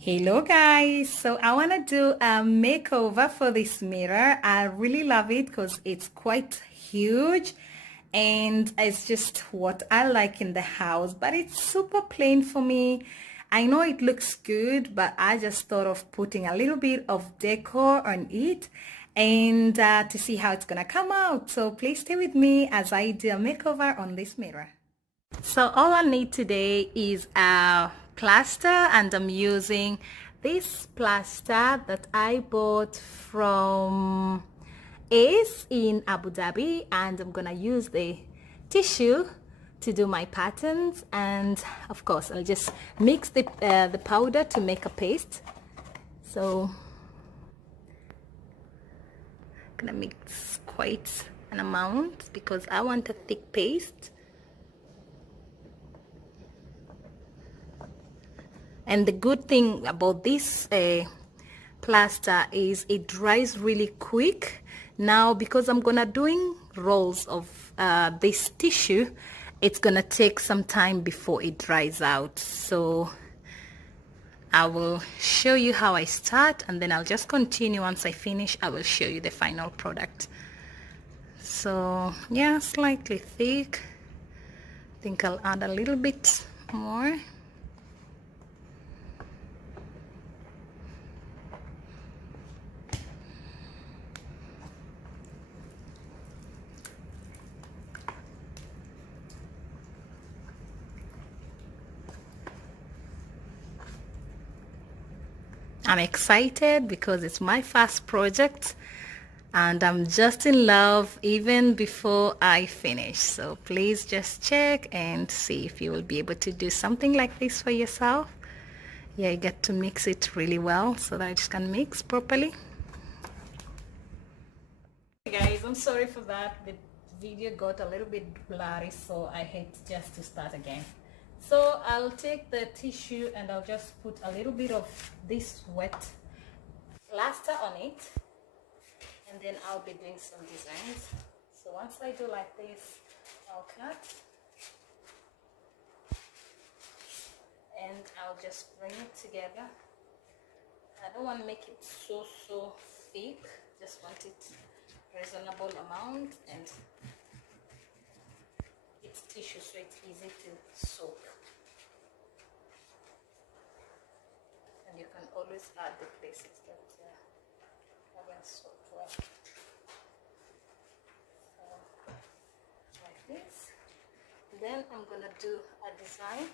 Hello guys, so I want to do a makeover for this mirror. I really love it because it's quite huge and it's just what I like in the house, but it's super plain for me. I know it looks good, but I just thought of putting a little bit of decor on it and to see how it's gonna come out. So please stay with me as I do a makeover on this mirror. So all I need today is a plaster, and I'm using this plaster that I bought from Ace in Abu Dhabi, and I'm gonna use the tissue to do my patterns, and of course I'll just mix the powder to make a paste. So I'm gonna mix quite an amount because I want a thick paste. And the good thing about this plaster is it dries really quick. Now because I'm gonna doing rolls of this tissue, it's gonna take some time before it dries out. So I will show you how I start, and then I'll just continue. Once I finish, I will show you the final product. So yeah, slightly thick. I think I'll add a little bit more. I'm excited because it's my first project and I'm just in love even before I finish. So please just check and see if you will be able to do something like this for yourself. Yeah, you get to mix it really well so that it can mix properly. Hey guys, I'm sorry for that. The video got a little bit blurry, so I hate just to start again. So I'll take the tissue and I'll just put a little bit of this wet plaster on it, and then I'll be doing some designs. So once I do like this, I'll cut and I'll just bring it together. I don't want to make it so thick, just want it reasonable amount, and it's tissue so it's easy to soak. And you can always add the places that haven't soaked well. So, like this. Then I'm gonna do a design.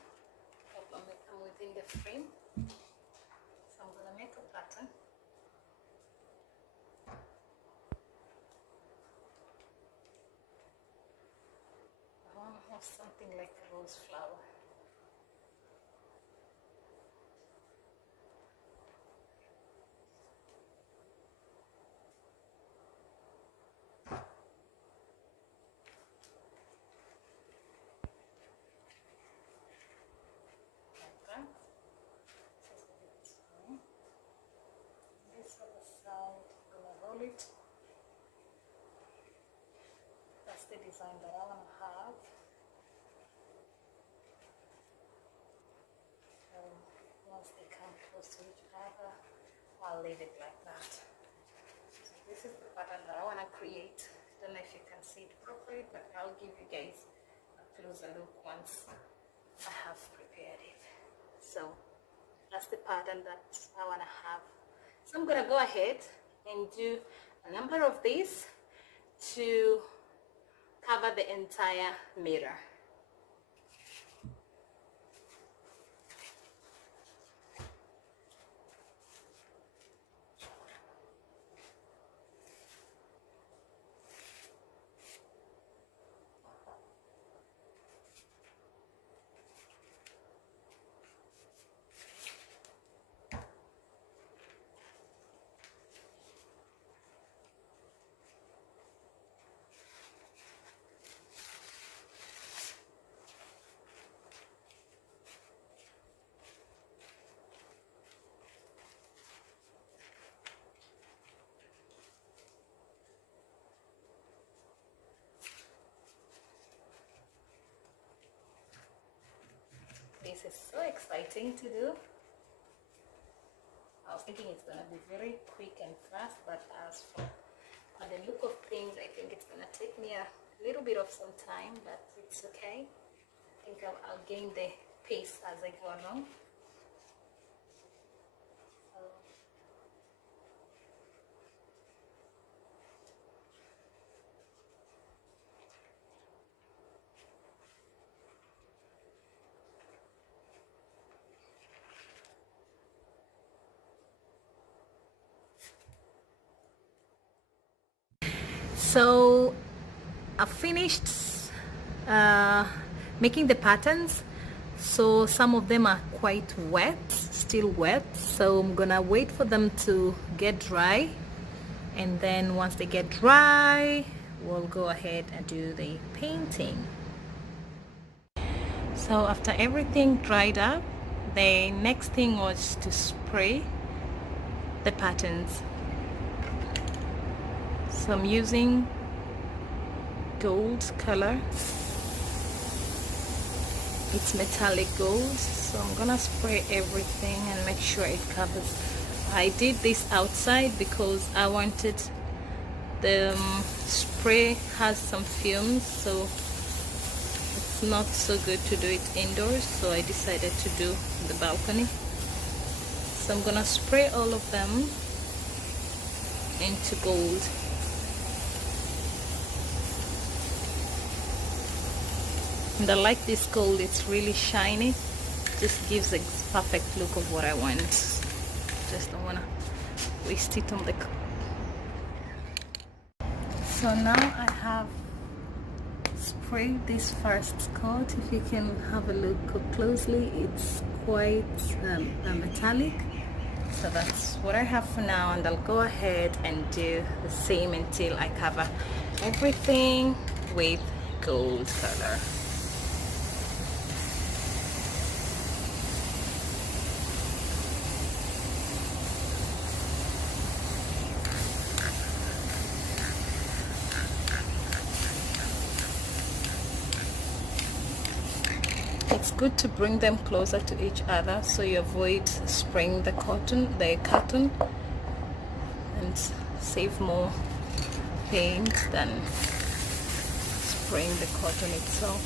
I'm within the frame, so I'm gonna make a pattern. I want to have something like a rose flower. It. That's the design that I want to have. So once they come close to each other, I'll leave it like that. So this is the pattern that I want to create. Don't know if you can see it properly, but I'll give you guys a closer look once I have prepared it. So that's the pattern that I want to have. So I'm gonna go ahead and do a number of these to cover the entire mirror. This is so exciting to do. thinking it's gonna be very quick and fast, but as for the look of things, I think it's gonna take me a little bit of some time, but it's okay. I think I'll gain the pace as I go along. So I finished making the patterns. So some of them are quite wet, still wet. So I'm gonna wait for them to get dry. And then once they get dry, we'll go ahead and do the painting. So after everything dried up, the next thing was to spray the patterns. So I'm using gold color. It's metallic gold, so I'm gonna spray everything and make sure it covers. I did this outside because I wanted the spray has some fumes, so it's not so good to do it indoors, so I decided to do the balcony. So I'm gonna spray all of them into gold. And I like this gold, it's really shiny, just gives a perfect look of what I want. Just don't want to waste it on the so now I have sprayed this first coat. If you can have a look closely, it's quite metallic. So that's what I have for now, and I'll go ahead and do the same until I cover everything with gold color. It's good to bring them closer to each other so you avoid spraying the carton, and save more paint than spraying the cotton itself.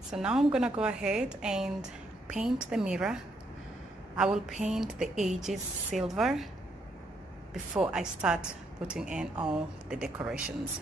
So now I'm gonna go ahead and paint the mirror. I will paint the edges silver before I start putting in all the decorations.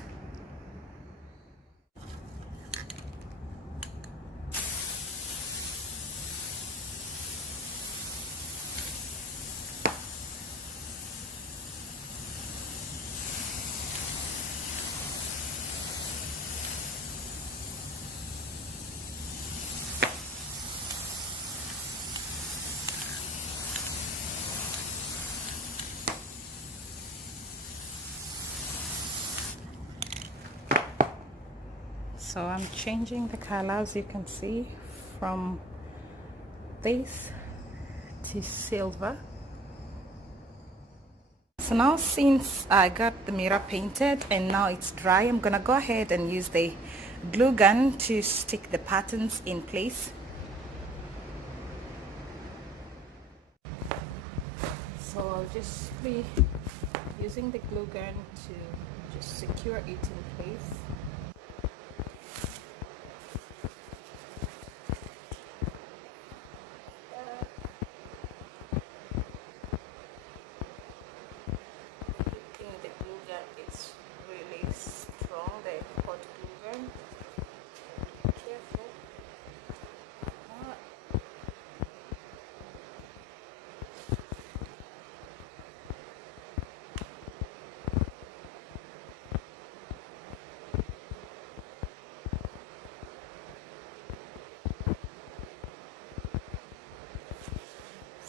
So I'm changing the color, as you can see, from this to silver. So now, since I got the mirror painted and now it's dry, I'm gonna go ahead and use the glue gun to stick the patterns in place. So I'll just be using the glue gun to just secure it in place.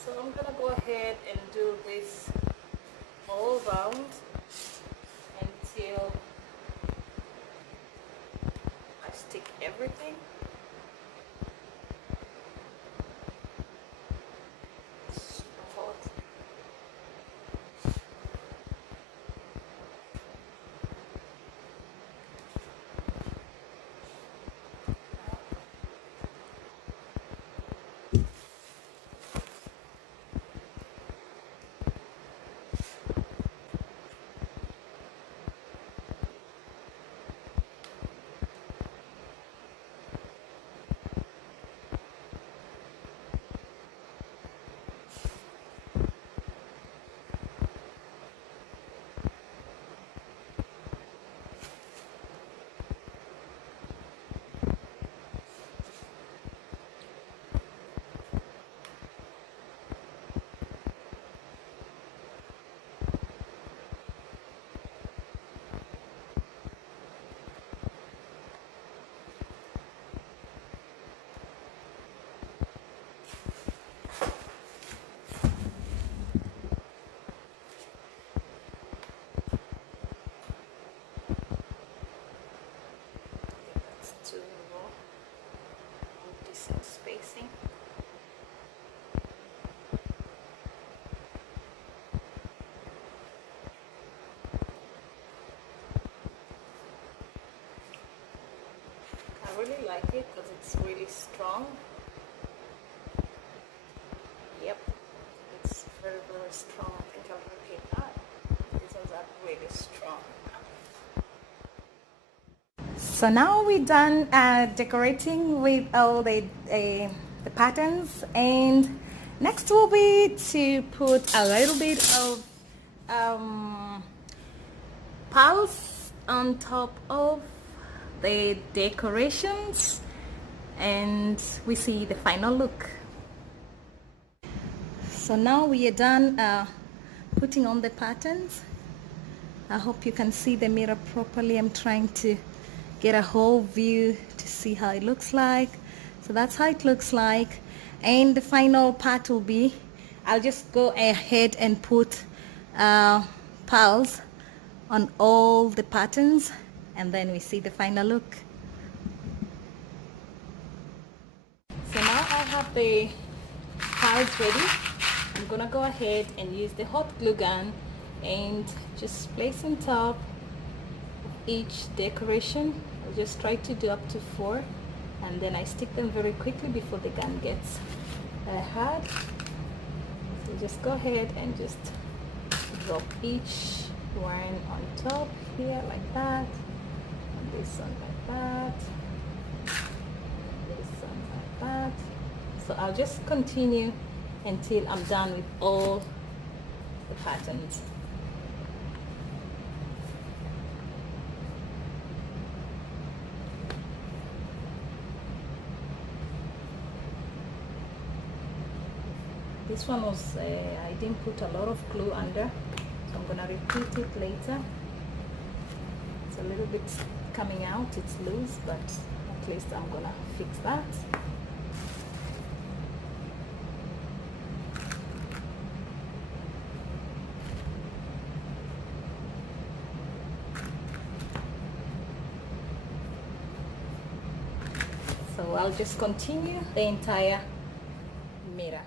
So I'm gonna go ahead and do this all round until I stick everything. like it because it's really strong. Yep, it's very, very strong. I think I'll repeat that. These ones are really strong. So now we're done decorating with all the patterns, and next will be to put a little bit of pearls on top of the decorations, and we see the final look. So now we are done putting on the patterns. I hope you can see the mirror properly. I'm trying to get a whole view to see how it looks like. So that's how it looks like, and the final part will be, I'll just go ahead and put pearls on all the patterns, and then we see the final look. So now I have the pearls ready. I'm gonna go ahead and use the hot glue gun and just place on top of each decoration. I'll just try to do up to 4, and then I stick them very quickly before the gun gets hard. So just go ahead and just drop each one on top here like that, and this one like that, this one like that. So I'll just continue until I'm done with all the patterns. This one was, I didn't put a lot of glue under, so I'm gonna repeat it later. It's a little bit coming out, it's loose, but at least I'm gonna fix that. So I'll just continue the entire mirror.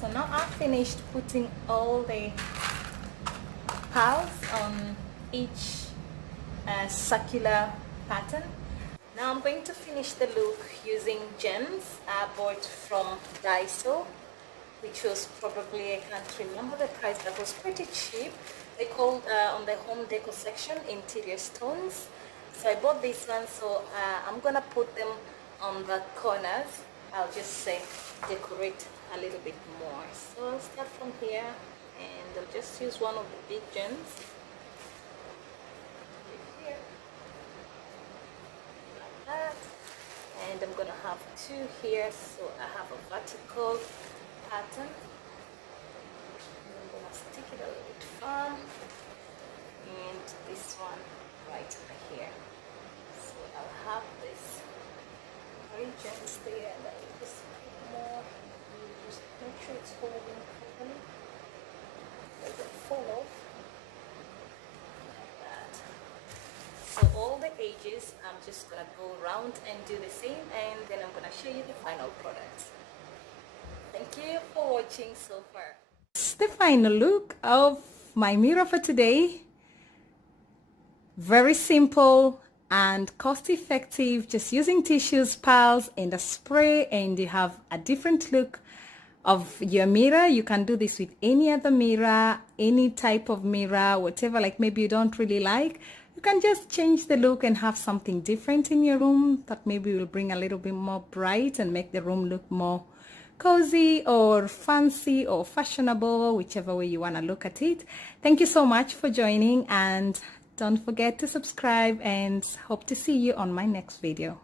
So now I've finished putting all the pearls on each circular pattern. Now I'm going to finish the look using gems I bought from Daiso, which was probably, I can't remember the price, but was pretty cheap. They called on the home decor section interior stones. So I bought this one, so I'm gonna put them on the corners. I'll just say decorate a little bit more. So I'll start from here, and I'll just use one of the big gems here, like that. And I'm gonna have 2 here, so I have a vertical pattern. And I'm gonna stick it a little bit firm, and this one right over here. So I'll have this 3 gems there, and I will just put more. Just make sure it's holding properly, doesn't fall off like that. So all the edges, I'm just gonna go around and do the same, and then I'm gonna show you the final product. Thank you for watching so far. It's the final look of my mirror for today. Very simple and cost-effective, just using tissues, pearls, and a spray, and you have a different look of your mirror. You can do this with any other mirror, any type of mirror, whatever, like maybe you don't really like. You can just change the look and have something different in your room that maybe will bring a little bit more bright and make the room look more cozy or fancy or fashionable, whichever way you want to look at it. Thank you so much for joining, and don't forget to subscribe, and hope to see you on my next video.